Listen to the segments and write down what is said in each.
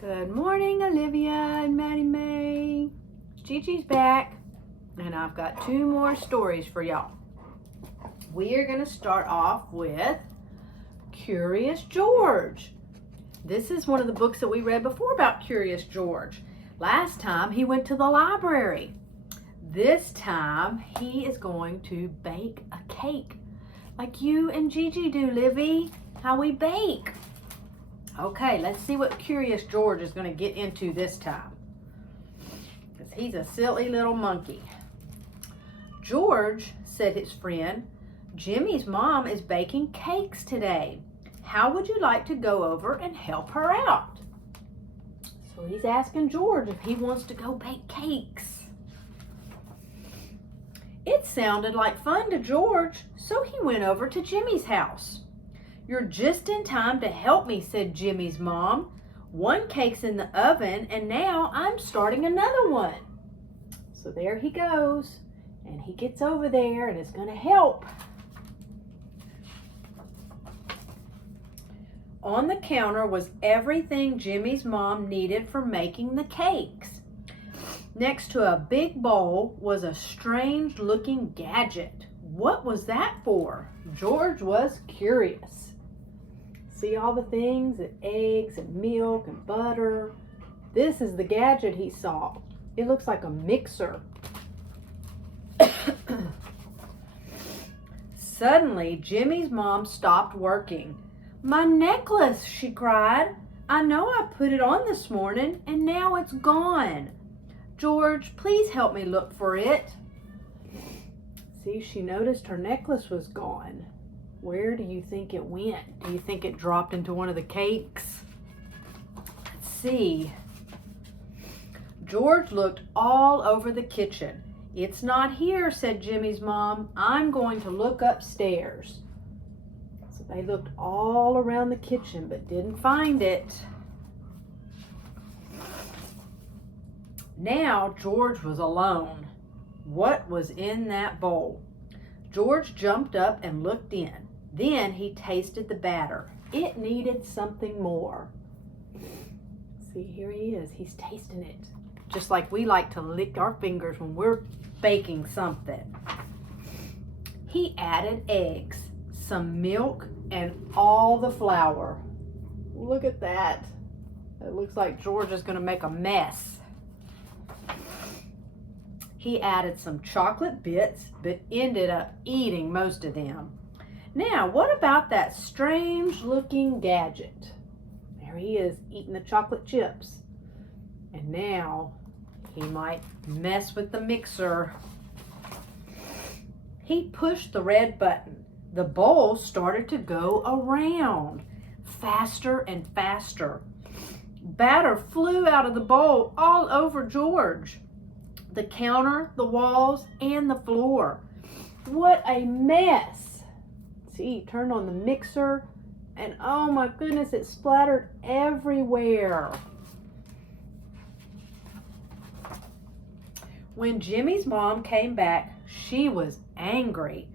Good morning, Olivia and Maddie Mae. Gigi's back, and I've got two more stories for y'all. We are going to start off with Curious George. This is one of the books that we read before about Curious George. Last time he went to the library. This time he is going to bake a cake like you and Gigi do, Livy. How we bake. Okay, let's see what Curious George is going to get into this time. Because he's a silly little monkey. George, said his friend, Jimmy's mom is baking cakes today. How would you like to go over and help her out? So he's asking George if he wants to go bake cakes. It sounded like fun to George, so he went over to Jimmy's house. You're just in time to help me, said Jimmy's mom. One cake's in the oven, and now I'm starting another one. So there he goes, and he gets over there and is going to help. On the counter was everything Jimmy's mom needed for making the cakes. Next to a big bowl was a strange-looking gadget. What was that for? George was curious. See all the things, and eggs and milk and butter. This is the gadget he saw. It looks like a mixer. Suddenly, Jimmy's mom stopped working. My necklace, she cried. I know I put it on this morning and now it's gone. George, please help me look for it. See, she noticed her necklace was gone. Where do you think it went? Do you think it dropped into one of the cakes? Let's see. George looked all over the kitchen. It's not here, said Jimmy's mom. I'm going to look upstairs. So they looked all around the kitchen but didn't find it. Now George was alone. What was in that bowl? George jumped up and looked in. Then he tasted the batter. It needed something more. See, here he is. He's tasting it. Just like we like to lick our fingers when we're baking something. He added eggs, some milk, and all the flour. Look at that. It looks like George is going to make a mess. He added some chocolate bits, but ended up eating most of them. Now, what about that strange-looking gadget? There he is, eating the chocolate chips. And now, he might mess with the mixer. He pushed the red button. The bowl started to go around, faster and faster. Batter flew out of the bowl all over George. The counter, the walls, and the floor. What a mess! See, he turned on the mixer, and oh my goodness, it splattered everywhere. When Jimmy's mom came back, she was angry.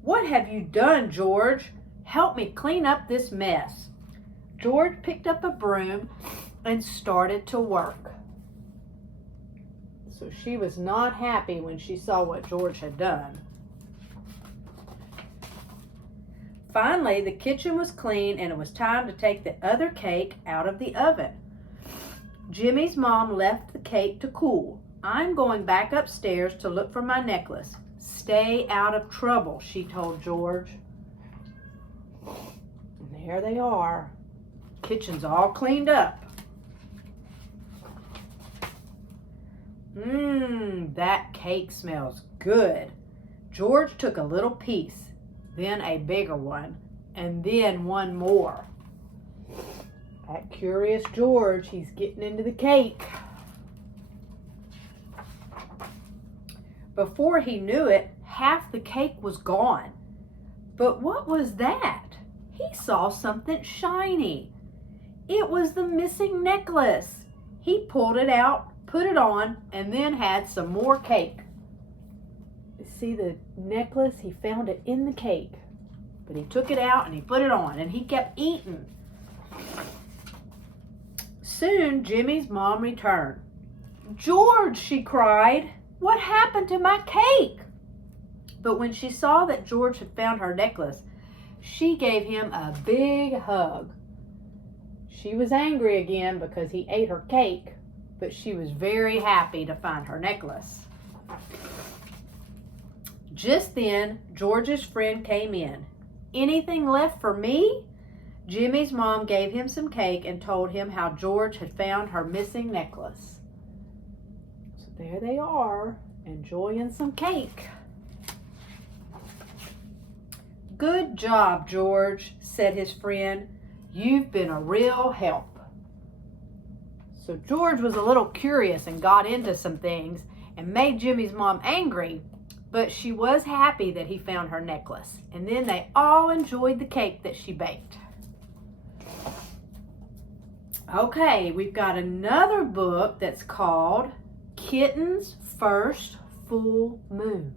What have you done, George? Help me clean up this mess. George picked up a broom and started to work. So she was not happy when she saw what George had done. Finally, the kitchen was clean and it was time to take the other cake out of the oven. Jimmy's mom left the cake to cool. I'm going back upstairs to look for my necklace. Stay out of trouble, she told George. And there they are. Kitchen's all cleaned up. That cake smells good. George took a little piece, then a bigger one, and then one more. That Curious George, he's getting into the cake. Before he knew it, half the cake was gone. But what was that? He saw something shiny. It was the missing necklace. He pulled it out, put it on, and then had some more cake. See the necklace? He found it in the cake. But he took it out and he put it on and he kept eating. soon Jimmy's mom returned. "George," she cried, "what happened to my cake?" But when she saw that George had found her necklace, she gave him a big hug. She was angry again because he ate her cake, but she was very happy to find her necklace. Just then, George's friend came in. "Anything left for me?" Jimmy's mom gave him some cake and told him how George had found her missing necklace. So there they are, enjoying some cake. "Good job, George," said his friend. "You've been a real help." So George was a little curious and got into some things and made Jimmy's mom angry, but she was happy that he found her necklace. And then they all enjoyed the cake that she baked. Okay, we've got another book that's called Kitten's First Full Moon.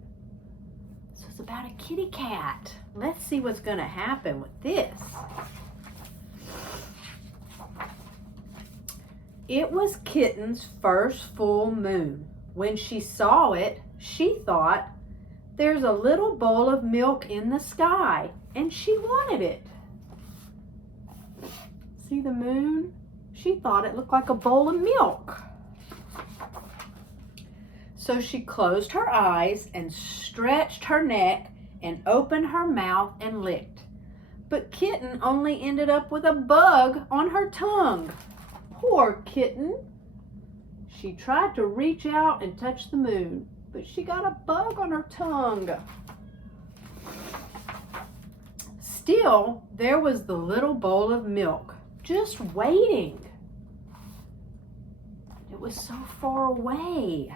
So it's about a kitty cat. Let's see what's going to happen with this. It was Kitten's first full moon. When she saw it, she thought, "There's a little bowl of milk in the sky," and she wanted it. See the moon? She thought it looked like a bowl of milk. So she closed her eyes and stretched her neck and opened her mouth and licked. But Kitten only ended up with a bug on her tongue. Poor Kitten. She tried to reach out and touch the moon, but she got a bug on her tongue. Still, there was the little bowl of milk, just waiting. It was so far away.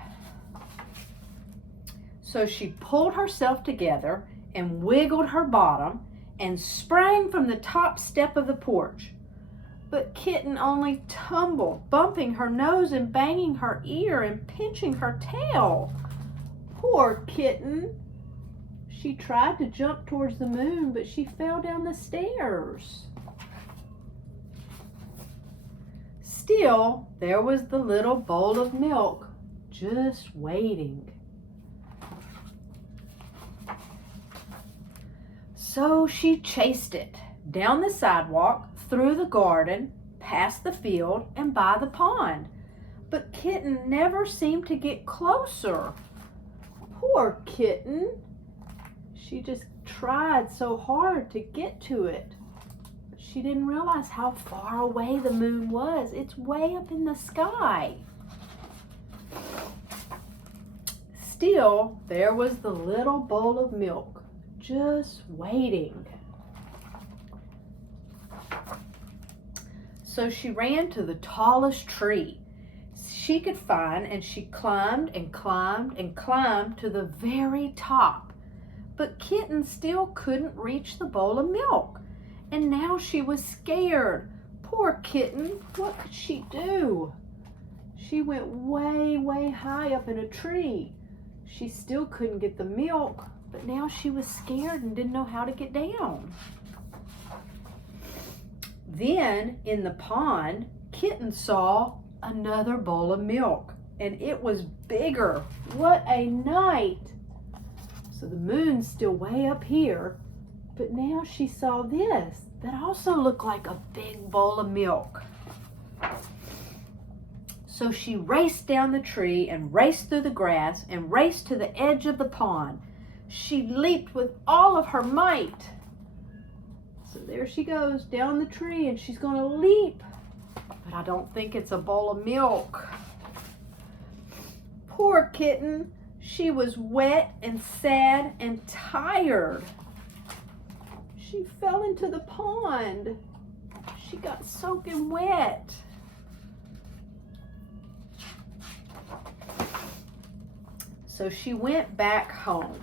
So she pulled herself together and wiggled her bottom and sprang from the top step of the porch. But Kitten only tumbled, bumping her nose and banging her ear and pinching her tail. Poor Kitten. She tried to jump towards the moon, but she fell down the stairs. Still, there was the little bowl of milk, just waiting. So she chased it down the sidewalk, through the garden, past the field, and by the pond. But Kitten never seemed to get closer. Poor Kitten. She just tried so hard to get to it. She didn't realize how far away the moon was. It's way up in the sky. Still, there was the little bowl of milk, just waiting. So she ran to the tallest tree she could find, and she climbed and climbed and climbed to the very top. But Kitten still couldn't reach the bowl of milk, and now she was scared. Poor Kitten, what could she do? She went way, way high up in a tree. She still couldn't get the milk, but now she was scared and didn't know how to get down. Then, in the pond, Kitten saw another bowl of milk, and it was bigger. What a night! So the moon's still way up here, but now she saw this that also looked like a big bowl of milk. So she raced down the tree and raced through the grass and raced to the edge of the pond. She leaped with all of her might. So there she goes down the tree, and she's going to leap. But I don't think it's a bowl of milk. Poor Kitten. She was wet and sad and tired. She fell into the pond. She got soaking wet. So she went back home.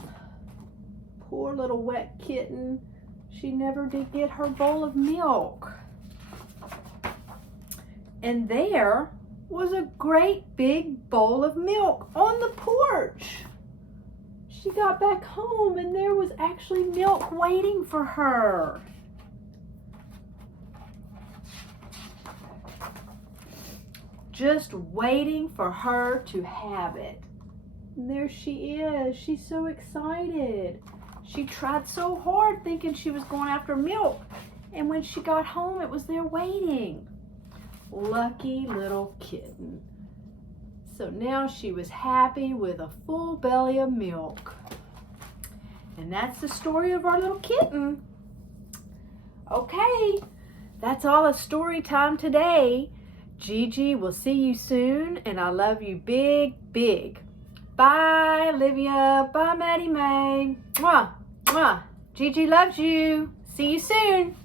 Poor little wet kitten. She never did get her bowl of milk. And there was a great big bowl of milk on the porch. She got back home, and there was actually milk waiting for her. just waiting for her to have it. And there she is. She's so excited. She tried so hard thinking she was going after milk. And when she got home, it was there waiting. Lucky little kitten. So now she was happy with a full belly of milk. And that's the story of our little kitten. Okay, that's all of story time today. Gigi, we'll see you soon, and I love you big, big. Bye, Olivia. Bye, Maddie Mae. Mwah, mwah. Gigi loves you. See you soon.